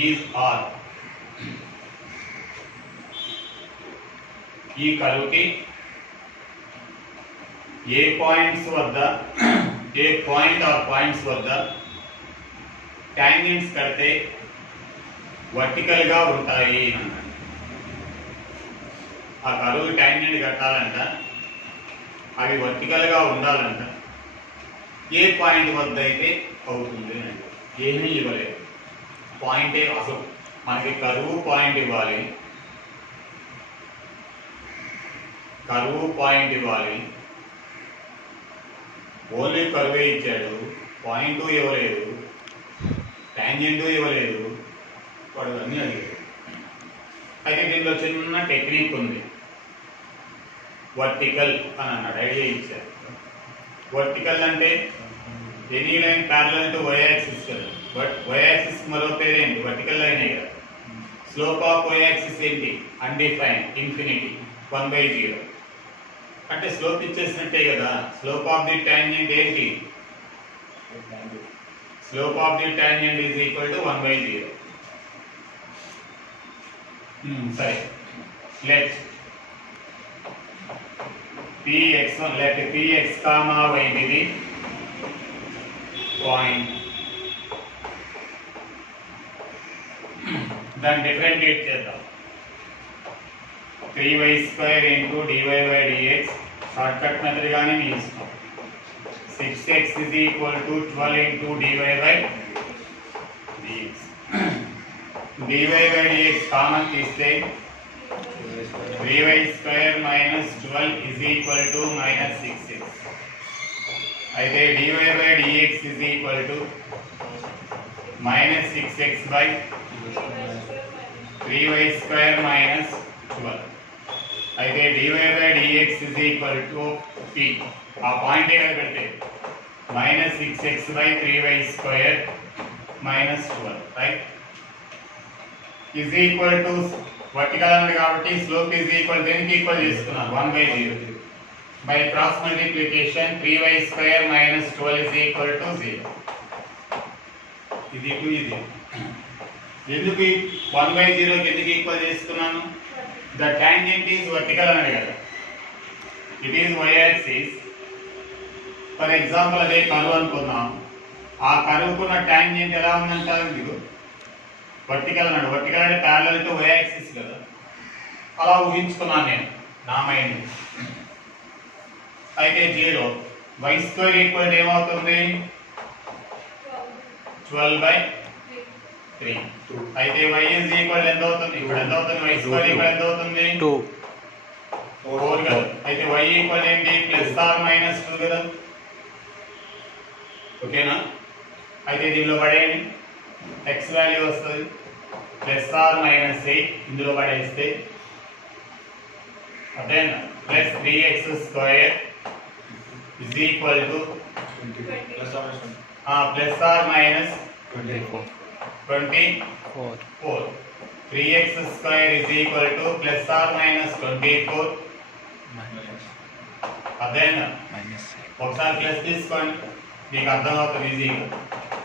Is are ఈ కరువుకి ఏ పాయింట్స్ వద్ద ఏ పాయింట్ ఆర్ పాయింట్స్ వద్ద ట్యాంజెంట్స్ కడితే వర్టికల్ గా ఉంటాయి అన్నాడు. ఆ కరువు ట్యాంజెంట్ కట్టాలంట, అవి వర్టికల్ గా ఉండాలంట. ఏ పాయింట్ వద్ద అయితే అవుతుంది అంటే ఏమీ ఇవ్వలేదు. పాయింటే అసలు మనకి కరువు పాయింట్ ఇవ్వాలి, కరువు పాయింట్ ఇవ్వాలి, ఓన్లీ కరువే ఇచ్చాడు, పాయింట్ ఇవ్వలేదు, ట్యాంజెంట్ ఇవ్వలేదు, వాడు అన్నీ అడిగాడు. అయితే దీనిలో చిన్న టెక్నిక్ ఉంది. వర్టికల్ అని అన్నాడు, ఐడియా ఇచ్చారు. వర్టికల్ అంటే any line parallel to Y axis కదా, బట్ వై యాక్సిస్ మరో పేరేంటి, వర్టికల్ లైనే కదా. స్లోప్ ఆఫ్ వై యాక్సిస్ ఏంటి, అన్డిఫైన్, ఇన్ఫినిటీ, 1/0. అంటే స్లోప్ ఇచ్చేసినట్టే కదా. స్లోప్ ఆఫ్ ది టాంజెంట్ ఏంటి, slope of the tangent is equal to 1/0. సరే, let px1 let px comma y be the point. దాన్ని డిఫరెంటియేట్ చేద్దాం. 3y² into dy by dx shortcut method గానే మీ ఇష్టం. 6x is equal to 12 into dy by dx. dy by dx common తీస్తే 3y² minus 12 is equal to minus 6x. అయితే dy by dx is equal to minus 6x by 3y² minus 12. అయితే dy by dx is equal to p. ఆ పాయింట్ ఏమైనా పెడితే minus 6x by 3y² minus 12, right, is equal to vertical ఉంది కాబట్టి slope is equal దేనికి ఈక్వల్ చేసుకున్నాను, 1/0. By cross multiplication 3y² minus 12 is equal to 0. ఇది టు ఇది ఎందుకు 1/0 ఎందుకు ఈక్వల్ చేసుకున్నాను, ద టాంజెంట్ ఈజ్ వర్టికల్ అన్నాడు కదా, it is y axis. For example అదే కరువు అనుకుందాం, ఆ కరువుకున్న టాంజెంట్ ఎలా ఉందంటారు, మీకు వర్టికల్ అన్నాడు. వర్టికల్ అంటే ప్యారలల్ టు వై యాక్సిస్ కదా, అలా ఊహించుకున్నాను నేను నా మైండ్. అయితే 0 y² ఈక్వల్ ఏమవుతుంది, 12/3. అయితే y ఈజ్ ఈక్వల్ ఎంత అవుతుంది, ఇప్పుడు ఎంత అవుతుంది, y² ఈక్వల్ ఎంత అవుతుంది, 4 కదా. అయితే y ఈక్వల్ ఏంటి, +or-2 కదా, ఓకేనా. అయితే దీనిలో పడేయండి, x వాల్యూ వస్తుంది +or-8, ఇందులో పడేస్తే అదేనా plus 3x² is equal to +or-24. 3x² is equal to +or-24. అదేనా ఒకసారి ప్లస్ తీసుకోండి, మీకు అర్థమవుతుంది ఈజీగా.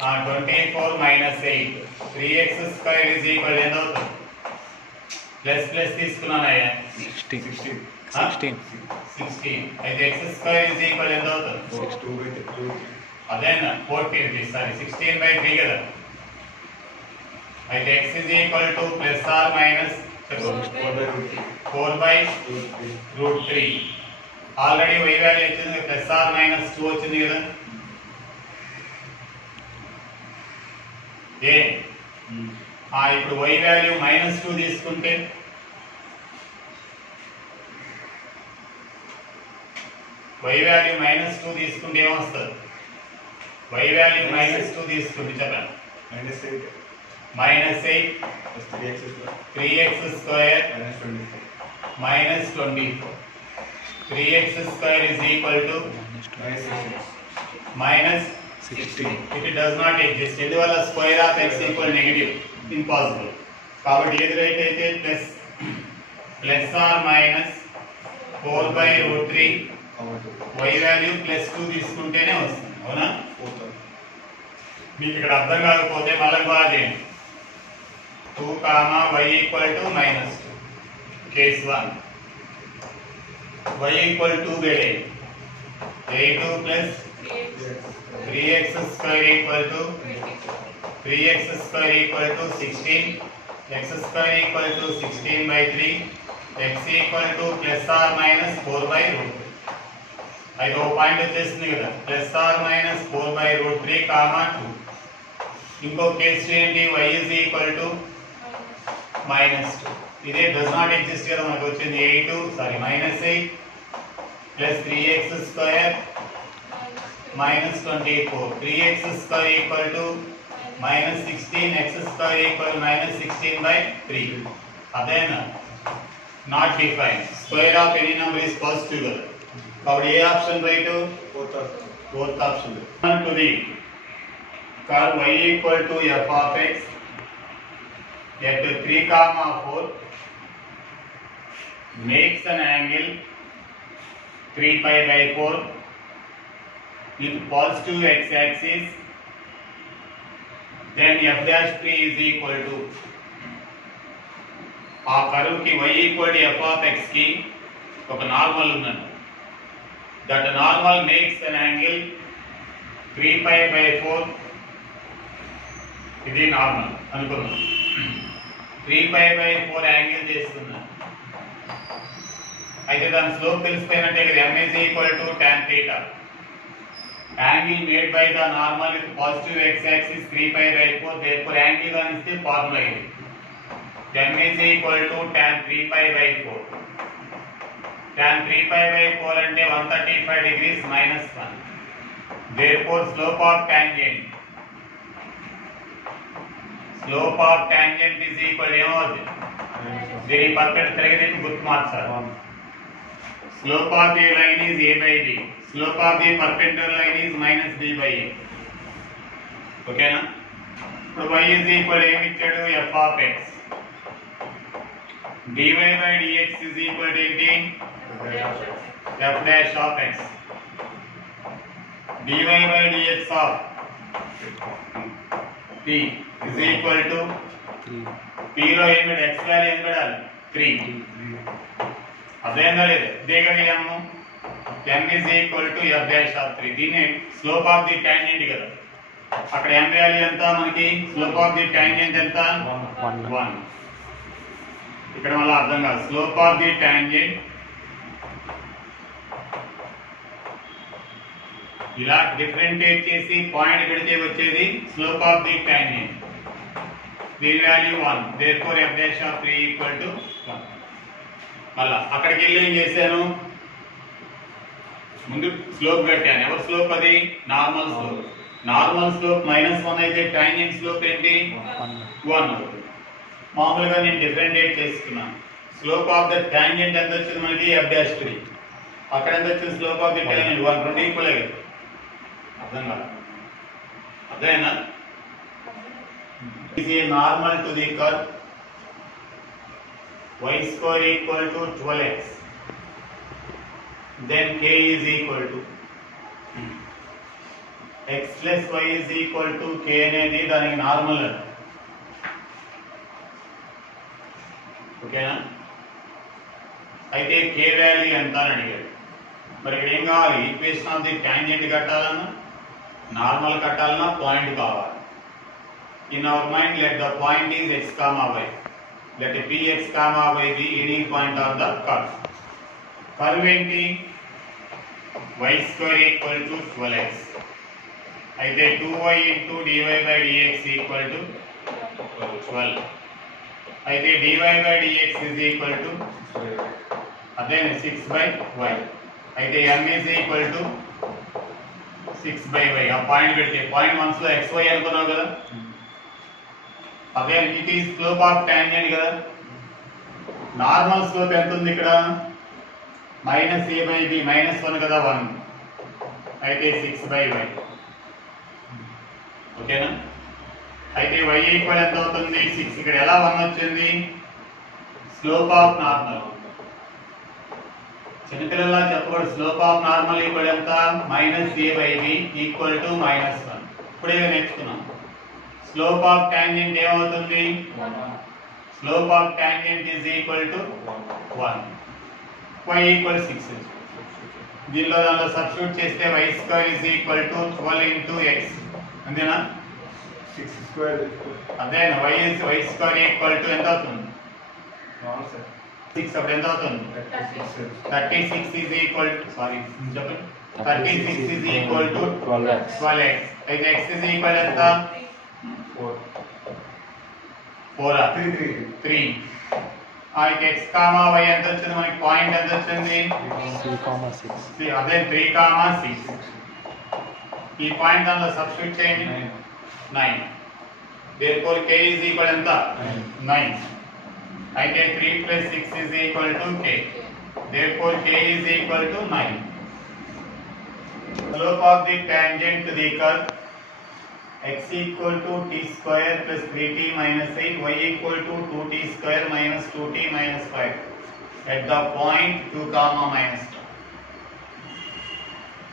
24 minus 8, 3x² is equal ఎంత అవుతుంది, ప్లస్ ప్లస్ తీసుకున్నానయ్యా 16. అయితే x² is equal ఎంత అవుతుంది, అదేనా 14, సారీ 16/3 కదా. అయితే x is equal to +or-4/√3. Already y value వచ్చింది, +or-2 వచ్చింది కదా. ఇప్పుడు y వాల్యూ -2 తీసుకుంటే ఏమొస్తుంది, y వాల్యూ -2 తీసుకుంటే చెప్పండి, -8 3x² -24. 3x² is equal to -16. It does not exist. ఎందువల్ల square of x equal negative, impossible. కాబట్టి ఏది రైట్ అయితే +or-4/√3 y వాల్యూ +2 తీసుకుంటేనే వస్తుంది, అవునా. మీకు ఇక్కడ అర్థం కాకపోతే మళ్ళీ బాగా చేయండి. 2 comma y equal to minus 2. Case 1. Y equal to बेड़े a2 plus 3x square equal to 3x square equal to 16, x square equal to 16 by 3, x equal to plus or minus 4 by root 3. అయితే ఒక పాయింట్ వచ్చేస్తుంది కదా, plus or minus 4 by root 3 comma 2. ఇంకో కేసు ఏంటి, y is equal to minus 2. ఇదే does not exist కదా, మనకు వచ్చింది minus 8 plus 3x square minus 24. 3x square equal to minus 16, x square equal to minus 16 by 3. అదేనా, not defined. Square of any number is positive. కాబట్టి ఏ option right, fourth option. to the curve y equal to f of x at 3 comma 4 makes an angle 3 pi by 4 with positive x axis, then f dash 3 is equal to ఆ కర్వ్ కి y equal to f of x కి ఒక నార్మల్ ఉన్నది. That normal makes an angle 3 pi by 4. ఇది నార్మల్ అనుకున్నాం. 3 pi by 4 యాంగిల్ చేస్తున్నా. అయితే దాని స్లోప్ తెలిసిపోయినట్టే కదా, m is equal to tan theta. Angle made by the normal with positive x axis 3 pi by 4. Therefore angle గా ఇస్తే ఫార్ములా ఇది. m is equal to tan 3 pi by 4. tan 3 pi by 4 అంటే 135 degrees minus 1. Therefore slope of tangent is equal to ఏమవుతుంది, దీని పర్ఫెక్ట్ తిరిగి గుర్తు మార్చాలి. Slope of the line is a by b. Slope of the perpendicular line is minus b by a. ఓకేనా. ఇప్పుడు y is equal to ఏమి ఇచ్చాడు, f of x. dy by dx is equal to ఏంటి, f dash of x. dy by dx of p is equal to p లో ఏమి x value ఏం పెడాలి, 3. అదేందా లేదు, ఇదే కదా m is equal to f dash of 3. దీన్ని స్లోప్ ఆఫ్ ది టాంజెంట్ కదా, అక్కడ m వాల్యూ ఎంత మనకి, స్లోప్ ఆఫ్ ది టాంజెంట్ ఎంత, 1. ఇక్కడ మళ్ళీ అర్థం కాదు, స్లోప్ ఆఫ్ ది టాంజెంట్ ఇలా డిఫరెంటియేట్ చేసి పాయింట్ పెడితే వచ్చేది స్లోప్ ఆఫ్ ది టాంజెంట్. దీని వాల్యూ 1. Therefore f dash of 3 equal to 1. మళ్ళా అక్కడికి వెళ్ళి ఏం చేశాను, ముందు స్లోప్ పెట్టాను. ఎవరు స్లోప్ అది, నార్మల్ స్లోప్. నార్మల్ స్లోప్ -1 అయితే టాంజెంట్ స్లోప్ ఏంటి, 1. మామూలుగా నేను డిఫరెంటియేట్ చేసుకున్నాను. స్లోప్ ఆఫ్ ద టాంజెంట్ ఎంత వచ్చింది మనకి, f dash 3. అక్కడ ఎంత వచ్చింది, స్లోప్ ఆఫ్ ది టాంజెంట్ 1. రెండు ఈక్వల్ అయ్యాయి. అర్థం కాదు, అర్థమైనా. is a normal to the curve y square equal to 12x, then k is equal to x plus y is equal to k అనేది దానికి నార్మల్. ఓకేనా. అయితే k వాల్యూ ఎంత అని అడిగాడు. మరి ఇక్కడ ఏం కావాలి, ఈక్వేషన్ ఆఫ్ ది టాంజెంట్ కట్టాలన్నా, నార్మల్ కట్టాలన్నా పాయింట్ కావాలి. In our mind, let the point is x comma y. Let p x comma y be any point of the curve. Curve ఏంటి, y square equal to 12x. అయితే 2y into dy by dx equal to 12. అయితే dy by dx is equal to అదే 6 by y. అయితే m is equal to 6 by y. ఆ పాయింట్ పెడితే పాయింట్ 1 లో xy అనుకున్నావు కదా, అదే it is slope of tangent కదా. నార్మల్ స్లోప్ ఎంత ఉంది ఇక్కడ, -a by b, -1 కదా, 1. అయితే 6 by y. ఓకేనా. అయితే y ఈక్వల్ ఎంత అవుతుంది, 6. ఇక్కడ ఎలా 1 వచ్చింది, స్లోప్ ఆఫ్ నార్మల్. చిన్నపిల్లలా చెప్పకూడదు, స్లోప్ ఆఫ్ నార్మల్ ఈక్వల్ ఎంత, -a by b equal to -1. ఇప్పుడే నేర్చుకున్నాం. స్లోప్ ఆఫ్ టాంజెంట్ ఏమవుతుంది, slope of tangent is equal to 1, y equal 6. దీనిలో దానిలో సబ్స్టిట్యూట్ చేస్తే y square is equal to 12 into x, అంతేనా? 6 స్క్వేర్ అదేనా y స్క్వేర్ ఈక్వల్ టు ఎంత అవుతుంది? 6. అప్పుడు ఎంత అవుతుంది? 36 ఈజ్ ఈక్వల్ టు, సారీ చెప్పండి, 36 ఈజ్ ఈక్వల్ టు 12x. అయితే x ఈజ్ ఈక్వల్ ఎంత? 4 3. అయితే x కామా y ఎంత వచ్చింది మనకి? పాయింట్ ఎంత వచ్చింది? 3,6. అదే 3,6. ఈ పాయింట్ దానిలో సబ్స్టిట్యూట్ చేయండి, 9. therefore k is equal ఎంత? 9. అయితే 3 plus 6 is equal to k. therefore k is equal to 9. Slope of the tangent to the curve x equal to t square plus 3t minus 8, y equal to 2t square minus 2t minus 5 at the point 2 comma minus 2.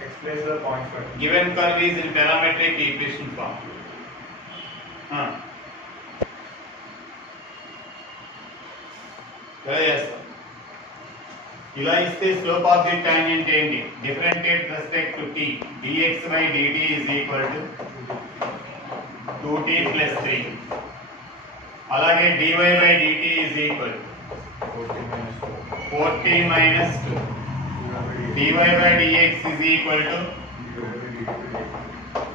Explain the point first. Given curve is in parametric equation form. ఎలా చేస్తాం? ఇలా ఇస్తే slope of the tangent ఏంటి? Differentiate respect to t, dx by dt is equal to 2t plus 3. అలాగే dy by dt is equal to 4t minus 2. dy by dx is equal to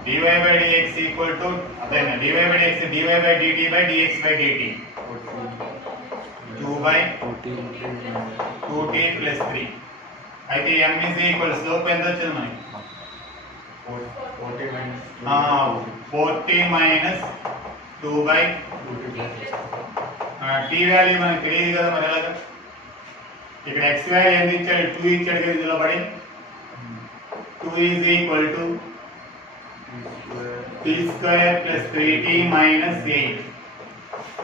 dy by dx equal to అదేనా dy by dx dy by dt by dx by dt 2 by 2t plus 3. అయితే m is equal slope ఎంత వచ్చింది మనకి? 4t minus 2 by t value మనకి తెలియదు కదా, మరి ఎలాగా? ఇక్కడ x వాల్యూ ఎంత ఇచ్చాడు? 2 ఇచ్చాడు కదా ఇందులో పడి. 2 is equal to t square plus 3t minus 8.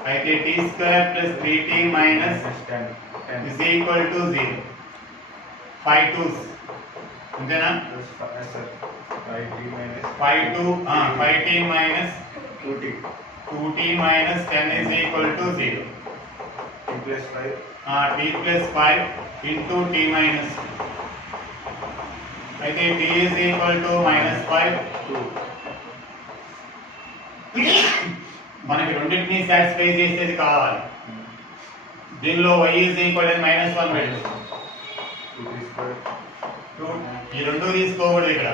అయితే t square plus 3t minus 10 is equal to 0. 5 2s అంతేనా? 5t minus 2t minus 10 is equal to 0. t plus 5 into t minus 2. అయితే t is equal to minus 5 మనకి రెండింటిని సాటిస్ఫై చేసేది కావాలి. దీనిలో y is equal to minus 1 పెట్టు. ఈ రెండు తీసుకోకూడదు, ఇక్కడ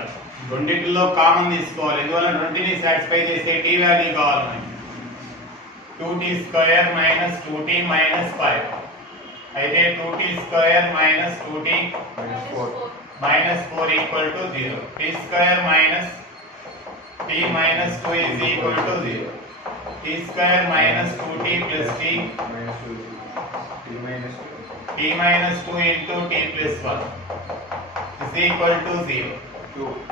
రెండింటిలో కామన్ తీసుకోవాలి. ఎందువల్ల రెండింటిని సాటిస్ఫై చేసే t వాల్యూ కావాలి మనకి. 2t square minus 2t minus 5. అయితే 2t square minus 2t minus 4 equal to 0. t square minus t minus 2 is equal to 0. t square minus 2t plus t minus 2 into t plus 1 is equal to 0.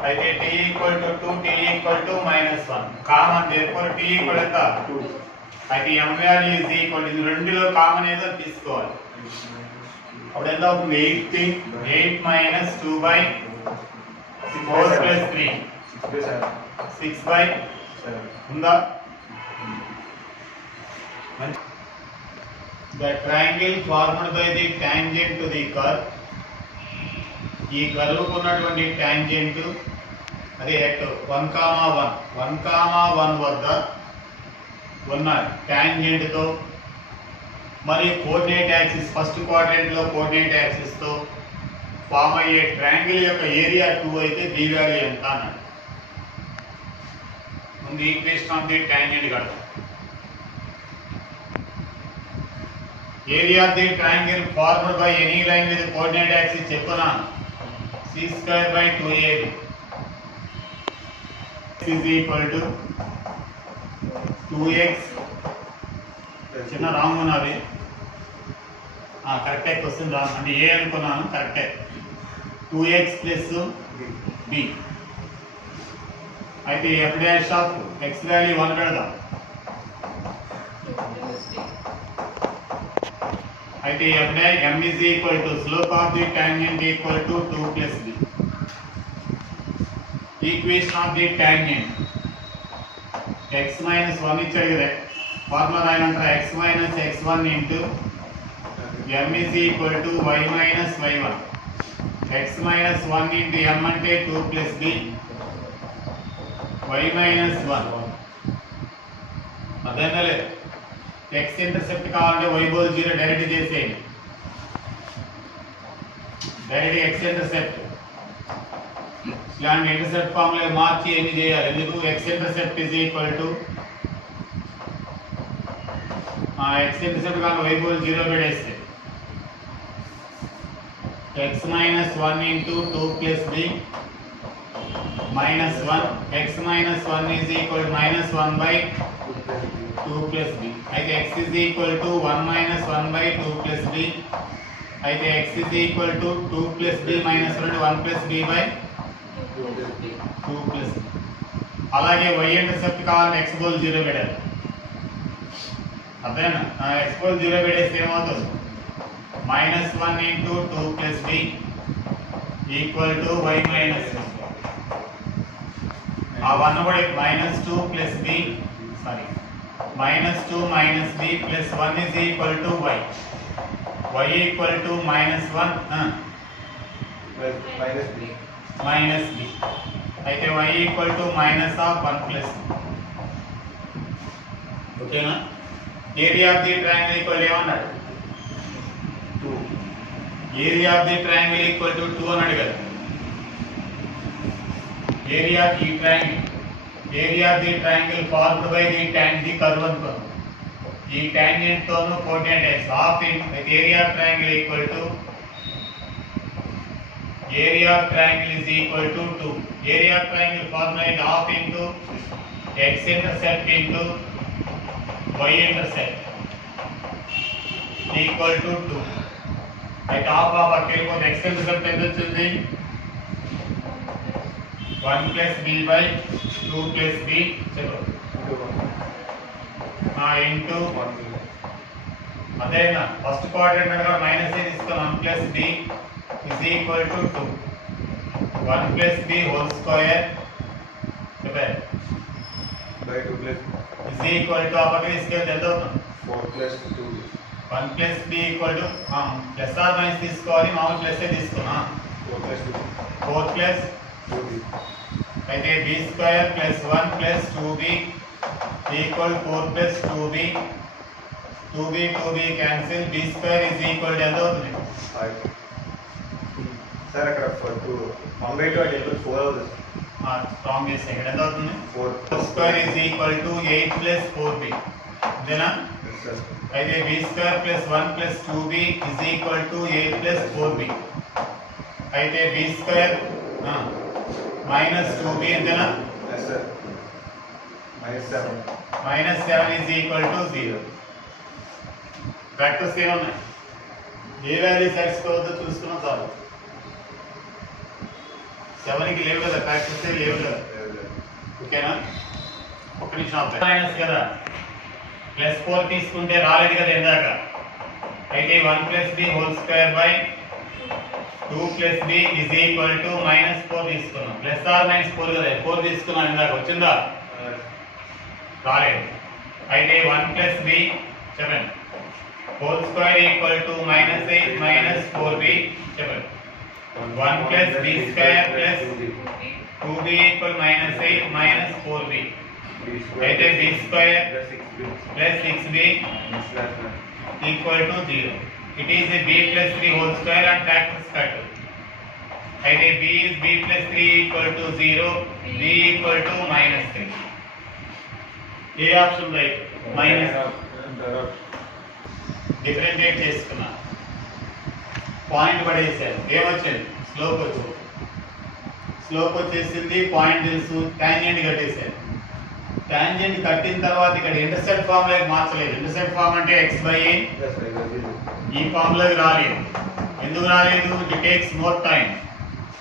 అయితే t equal to 2, t equal to minus 1. Common, therefore t equal to 2. అయితే m value is equal to, ఇది రెండులో కామన్ ఏదో తీసుకోవాలి. అప్పుడు ఎంత అవుతుంది? 8 minus 2 by 4 plus 3 6 by 7 ఉందా? The triangle formed by the tangent to the curve, ఈ కర్వ్ ఉన్నటువంటి టాంజెంట్ అదే ఎట్ 1,1 వద్ద ఉన్న టాంజెంట్ తో మరి కోఆర్డినేట్ యాక్సిస్ ఫస్ట్ క్వాడ్రంట్ లో కోఆర్డినేట్ యాక్సిస్ తో ఫామ్ అయ్యే ట్రయాంగిల్ యొక్క ఏరియా 2 అయితే d వాల్యూ ఎంత అన్నాడు. ముందు ఈక్వేషన్ ఆఫ్ ది టాంజెంట్ కడతాం. Area of the triangle formed by any line with coordinate axis చెప్పుకున్నాను. c square by 2ab is equal to 2x. చిన్న రాంగ్ ఉన్నది, కరెక్టే, క్వశ్చన్ రాంగ్ అంటే ఏ అనుకున్నాను, కరెక్టే. 2x plus b. అయితే f dash of x value 1 పెడదాం. అయితే f dash m is equal to slope of the tangent equal to 2 plus b. Equation of the tangent x minus 1 ఇచ్చాడు కదా, ఫార్ములా రాయమంటారా x minus x1 into m is equal to y minus y1. x minus 1 into m అంటే 2 plus b y minus 1. అర్థమైందా లేదు? x intercept కావాలంటే y బోల్ 0 డైరెక్ట్ చేసేయండి. Direct x intercept ఇలాంటి intercept formula మార్చి ఏమి చేయాలి? ఎందుకు? x intercept is equal to x intercept కావాలి y బోల్ 0 పెడేస్తే x minus 1 into 2 plus b minus 1. x minus 1 is equal to minus 1 by 2 plus b. అయితే x is equal to 1 minus 1 by 2 plus b. అయితే x is equal to 2 plus b minus 1 plus b by 2 plus b. అలాగే y intercept కావాలంటే x బోల్ 0 పెట్టాలి. అర్థమైనా? x బోల్ 0 పెట్టేస్తే ఏమవుతుంది? minus 1 into 2 plus b equal to y minus 1. ఆ 1 కూడా minus 2 plus b minus 2 minus b plus 1 is equal to y. y equal to minus 1 minus b. అయితే y equal to minus of 1 plus b. ఓకేనా? Area of the triangle equal ఏమన్నాడు? 2. Area of the triangle equal to 2 అన్నాడు కదా. Area of ఈ triangle area of the triangle formed by the the curve అనుకో. ఈ టాంజెంట్ తోను quotient half in area of triangle equal to area of triangle is equal to 2. Area of triangle formula is half into x intercept into y intercept equal to 2. అయితే half half అక్కడికి x intercept ఎంత వచ్చింది? 1 plus b by 2 plus b चलो into అదేనా first quadrant అనగా మైనస్ ఏ తీసుకున్నాం. 1 plus b is equal to 2. 1 plus b whole square చెప్పండి by 2 plus is equal to ఆ పక్కన తీసుకెళ్తే ఎంత అవుతుంది? 4 plus 2. 1 plus b equal to plus or minus తీసుకోవాలి. మామూలు ప్లస్ ఏ తీసుకున్నా. 4 plus 2. 4 plus 2b. అయితే b square plus 1 plus 2b equal 4 plus 2b 2b cancel. b square is equal to ఎంత అవుతుంది? 5. సార్ అక్కడ 1 by 2 అంటే 4 అవుతుంది. స్ట్రాంగ్ చేస్తే ఇక్కడ ఎంత అవుతుంది? 4 square is equal to 8 plus 4b ఇదేనా? అయితే b square plus 1 plus 2b is equal to 8 plus 4b. అయితే b స్క్వేర్ మైనస్ 2b ఎంతనా? yes sir minus 7 is equal to 0. Factors ఏమన్నాయి? ఏ వాల్యూ సాటిస్ఫైతో చూసుకున్నా చాలు. 7కి లేవు కదా, ఫ్యాక్టర్స్ లేవు కదా. ఓకేనా? ఒక్క నిమిషం మైనస్ కదా, ప్లస్ 4 తీసుకుంటే రాలేదు కదా ఇందాక. అయితే 1 plus b whole square by 2 plus b is equal to minus 4 తీసుకున్నాం. ప్లస్ ఆర్ మైనస్ 4 కదా, 4 తీసుకున్నాం ఇందాక. వచ్చిందా? రాలేదు. అయితే 1 ప్లస్ b చెప్పండి whole square equal to minus 8 minus 4b చెప్పండి. 1 plus b square plus 2b equal minus 8 minus 4b. అయితే b square plus 6b equal to 0. It is a b plus 3 whole square and factors cut. అయితే b is b plus 3 equal to 0, b equal to minus 3. A option right? Minus. Differentiate చేసుకున్నా, పాయింట్ పడేసారు. ఏమొచ్చింది? స్లోప్ వచ్చింది. స్లోప్ వచ్చేసింది, పాయింట్ తెలుసు, టాంజెంట్ కట్టేశారు. టాంజెంట్ కట్టిన తర్వాత ఇక్కడ ఇంటర్సెప్ట్ ఫార్ములాకి మార్చలేదు. ఇంటర్సెప్ట్ ఫార్మ్ అంటే x by a. ఈ ఫార్ములాకి రాలేదు. ఎందుకు రాలేదు? It takes more time.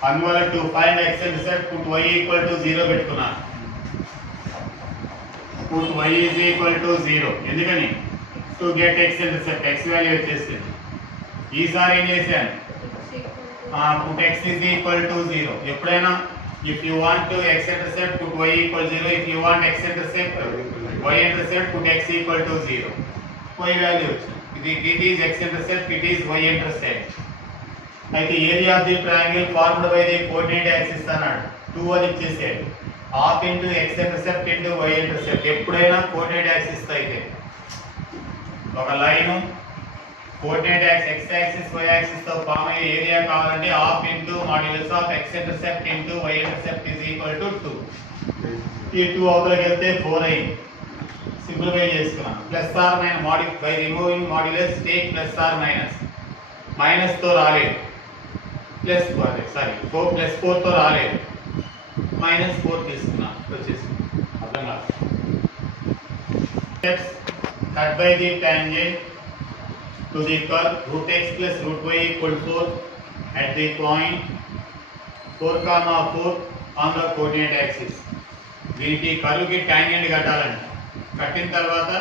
అందువల్ల to find x intercept put y equal to 0 పెట్టుకున్నా. Put y is equal to 0. ఎందుకని? To get x intercept. x value వచ్చేసింది. ఈసారి ఏం చేశాను? Put x is equal to 0. ఎప్పుడైనా if you want to x intercept put y equal 0, if you want x intercept y intercept put x equal to 0 y value వచ్చింది it is x intercept it is y intercept అయితే area of the triangle formed by the coordinate axis అన్నాడు 2 అని ఇచ్చేసాడు half into x intercept into y intercept ఎప్పుడైనా coordinate axis తో అయితే ఒక line coordinate axis x axis y axis తో form అయ్యే ఏరియా కావాలంటే half into modulus of x intercept into y intercept is equal to 2 ఈ 2 అవతలకి వెళ్తే 4 అయ్యింది సింప్లిఫై చేసుకున్నాం plus or minus by removing modulus take plus or minus తో రాలేదు ప్లస్ 4 సారీ 4 ప్లస్ 4 తో రాలేదు మైనస్ 4 తీసుకున్నాం వచ్చేసి అర్థం కాదు steps cut by the tangent to the curve root x plus root y equal 4 at the point 4, 4 on the coordinate axis దీనికి కర్వ్ కి టాంజెంట్ కట్టాలంట కట్టిన తర్వాత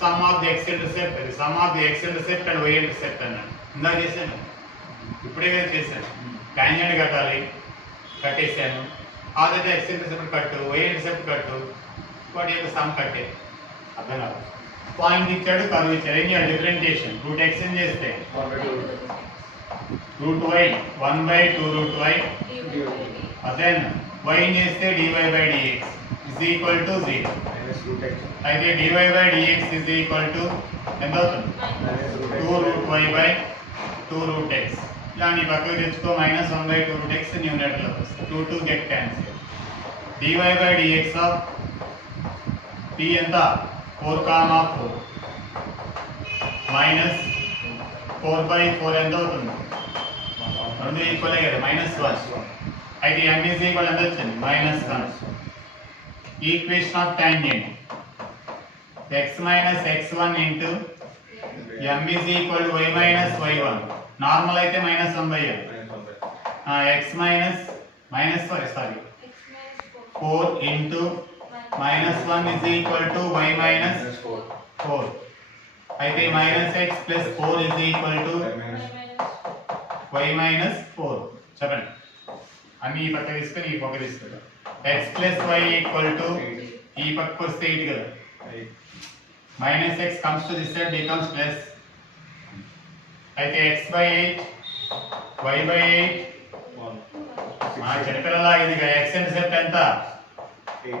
some of the x intercept and y intercept అన్నాడు ఇందా చేశాను ఇప్పుడే కదా చేశాను టాంజెంట్ కట్టాలి కట్టేశాను ఆల్రెడీ x ఇంటర్సెప్ట్ కట్టు y ఇంటర్సెప్ట్ కట్టు వాటి యొక్క సమ్ కట్టే అర్థం కాదు పాయింట్ ఇచ్చాడు కర్వ్ ఇచ్చాడు ఏం చేయాలి డిఫరెంటియేషన్ రూట్ x ఏం చేస్తే రూట్ y 1/2 రూట్ y అదే y చేస్తే dy by dx is equal to 0 అయితే dy by dx is equal to ఎంత అవుతుంది 2 root y by 2 root x ఇలాని పక్కకు తెచ్చుకో -1/2 root x న్యూమరేటర్ లో వస్తుంది 2 get cancel dy by dx of t ఎంత 4, 4 మైనస్ 4/4 ఎంత అవుతుంది రెండు ఈక్వల్ కదా -1 అయితే m is equal ఎంత వచ్చింది -1 equation of tangent x minus x1 into m is equal to y minus y1 normal అయితే -1/m x sorry 4 into -1 is equal to y minus 4 అయితే -x plus 4 is equal to y minus 4 చెప్పండి అన్ని ఈ పక్క తీసుకొని ఈ పక్క తీసుకుంటాం x plus y equal to ఈ పక్కకు వస్తే 8 కదా minus x comes to this side becomes plus అయితే x by 8 y by 8 చెప్పలాగింది కదా x ఇంటర్సెప్ట్ ఎంత 8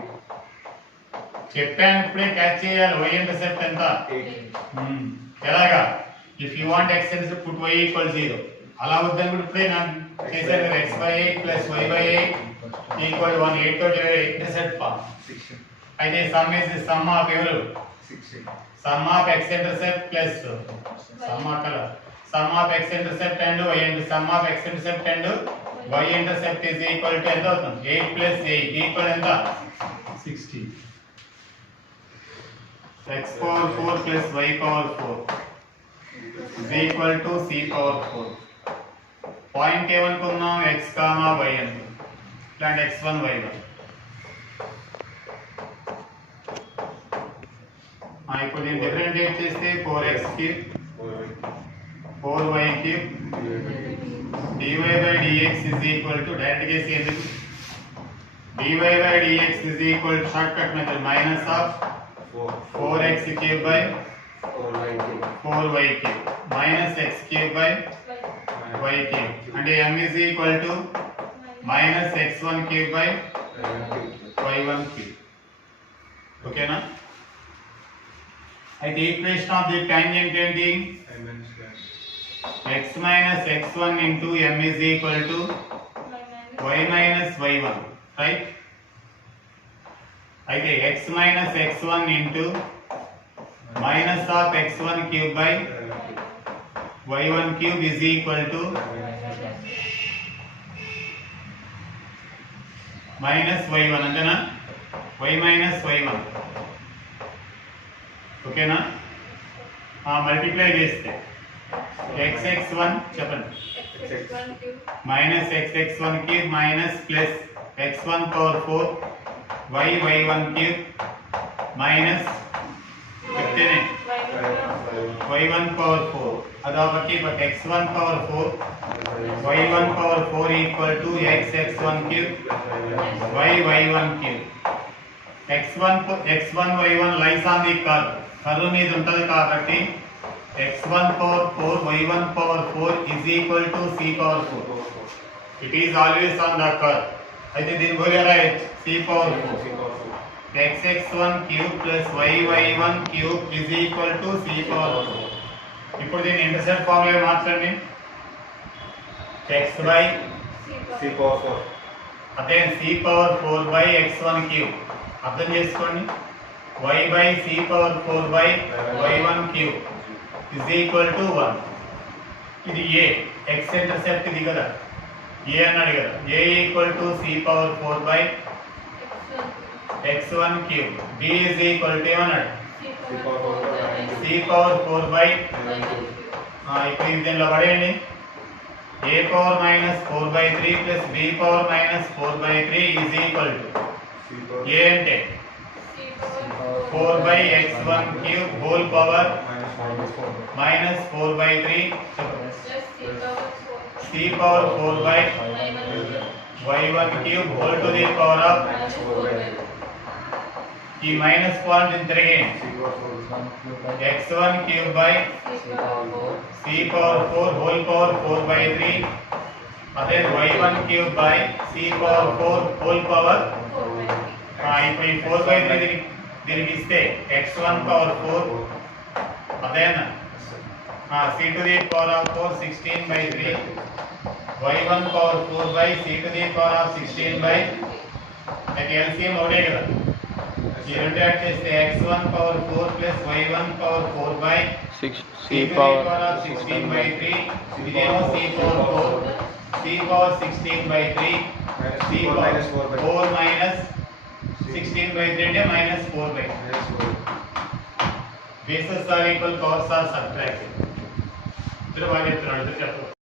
చెప్పాను ఇప్పుడే క్యాచ్ చేయాలి y ఇంటర్సెప్ట్ ఎంత 8 ఎలాగా if you want x intercept put y equal 0 అలా వద్దని కూడా ఇప్పుడే నేను చేశాను కదా x by 8 plus y by 8 equal 1 8 తో డివైడ్ ఇంటర్సెప్ట్ ఫార్మ్ అయితే సమ్ ఇస్ సమ్ ఆఫ్ ఎవరు sum of x intercept plus sum of x intercept and y intercept sum of x intercept and y intercept is equal to ఎంత అవుతుంది 8 plus 8 equal ఎంత 16 x power 4 plus y power 4 is equal to c power 4 point ఏమనుకున్నాం x, y అని ఇలాంటి x1 y1 ఇప్పుడు దీన్ని డిఫరెంటియేట్ చేస్తే 4x cube 4y cube dy by dx is equal to direct చేసి ఎందుకు dy by dx is equal to short cut method minus of 4x cube by 4y cube minus x cube by y cube అంటే m is equal to minus x1 cube by y1 cube ఓకేనా అయితే equation of the tangent ఏంటి x minus x1 into m is equal to y minus y1 right అయితే x minus x1 into minus of x1 cube by y1 cube is equal to minus y1 అంతేనా y minus y1 ఓకేనా మల్టిప్లై చేస్తే xx1 చెప్పండి minus xx1 cube minus plus x1 power 4 y1 cube minus చెప్తేనే y1 power 4 అదొకటి but x1 power 4 y1 power 4 equal to xx1 cube y1 cube x1 y1 lies on the curve. Curve మీద ఉంటది కాబట్టి x1 power 4 y1 power 4 is equal to c power 4. It is always on the curve. అయితే దీని బోలే రాయొచ్చు c power 4 xx1 cube plus yy1 cube is equal to c power 4. ఇప్పుడు దీన్ని intercept formula మార్చండి. x by c power 4 అదే c power 4 by x1 cube అర్థం చేసుకోండి. y by c power 4 by y1 cube is equal to 1. ఇది a x intercept ఇది కదా a అన్నాడు కదా a equal to c power 4 by x1 cube b is equal to ఏమన్నాడు c power 4 by ఇప్పుడు దీనిలో పడేయండి a power minus 4 by 3 plus b power minus 4 by 3 is equal to a అంటే 4 by x1 cube whole power minus 4 by 3 c power 4 by y1 cube whole to the power of ఈ minus point తిరిగేయండి x1 cube by c power 4 whole power 4 by 3 అదే y1 cube by c power 4 whole power ఇప్పుడు ఈ 4 by 3 దీనికి ఇస్తే x1 power 4 అదేనా c to the power of 4 16 by 3 y1 power 4 by c to the power of 16 by like LCM ఒకటే కదా ఈ రెండు యాడ్ చేస్తే x1 power 4 plus y1 power 4 by 6 c power 16 by 3 ఇదేమో c power 4 c power 16 by 3 c power 4 minus 16 by 3 అంటే minus 4 by 3 bases are equal, powers are subtracted. ఇద్దరు బాగా చెప్తున్నాడు చెప్పు